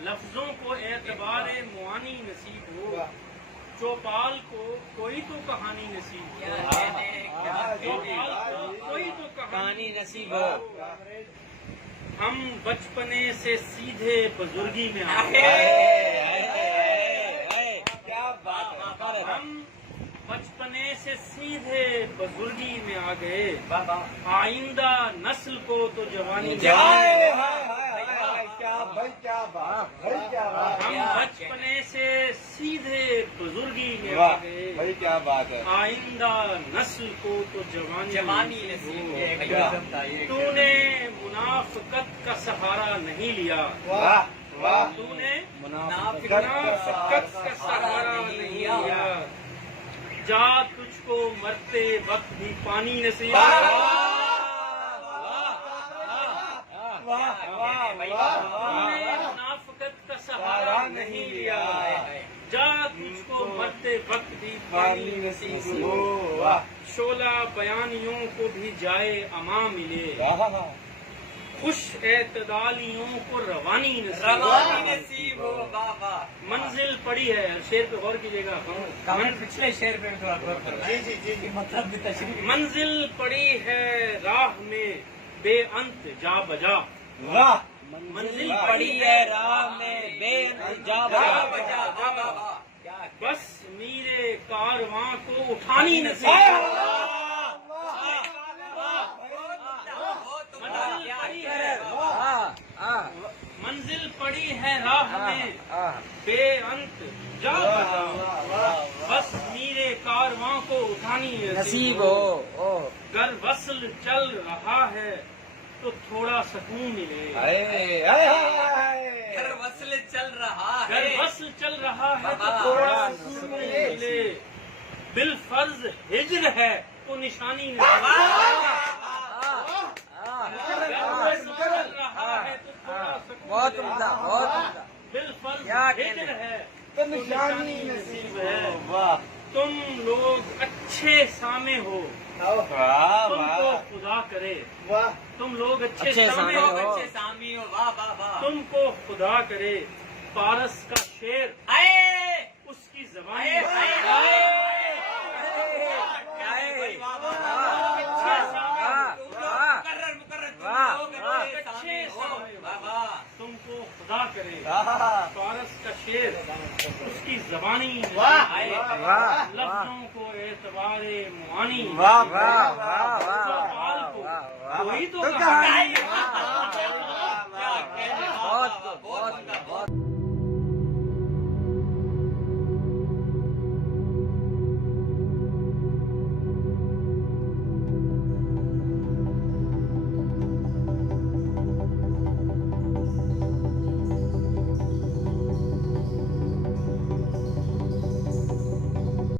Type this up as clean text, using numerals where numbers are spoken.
लफ्जों को एतबार मुआनी नसीब हो, चौपाल को कोई तो कहानी नसीब हो, चौपाल को कोई तो कहानी नसीब हो। हम बचपने से सीधे बुजुर्गी में आ गए, क्या बात है। हम बचपने से सीधे बुजुर्गी में आ गए, आइंदा नस्ल को तो जवानी हम बचपने से सीधे बुजुर्गी में आ गए, भाई क्या बात है। आइंदा नस्ल को तो जवानी तूने मुनाफिकत का सहारा नहीं लिया, वाह वाह। तूने मुनाफिकत मुनाफिकत का सहारा नहीं लिया, जा तुझको मरते वक्त भी पानी नसीब, तूने मुनाफिकत का सहारा नहीं लिया, जा तुझको मरते वक्त भी पानी नसीब हो। शोला बयानियों को भी जाए अमा मिले, खुश एतदालियों को रवानी नसीब हो। मंजिल पड़ी है, शेर पे गौर कीजिएगा, पिछले शेर पे थोड़ा गौर करो। जी मतलब भी तशरीह। मंजिल पड़ी है राह में बेअंत जा बजा, वाह। मंजिल पड़ी है राह में बेअंत जा बजा, बस मेरे कारवां को उठानी नसीब, मंजिल पड़ी है राह में बेअंत जा बजा, बस मेरे कारवां को उठानी नसीब हो। गर वसल चल रहा है तो थोड़ा सुकून मिले, घर वसल चल रहा गर है, वसल चल रहा है तो थोड़ा सुकून मिले, बिल फर्ज हिज्र है तो निशानी बहुत उम्दा, बहुत उम्दा। बिल फर्ज क्या हिज्र है तो निशानी नसीब है। वाह तुम लोग अच्छे सामे हो, वाह तुमको वाह खुदा करे, वाह। तुम लोग अच्छे अच्छे सामे सामे हो, हो। अच्छे सामी हो। वाह वाह वाह। तुमको खुदा करे, पारस का शेर आए उसकी जबान आए आए आए तुमको खुदा करे, पारस का शेर उसकी जबानी, लफ्जों को एतबारे मुआनी, वाह वाह चौपाल को कोई तो तो कहानी कहानी। बहुत बहुत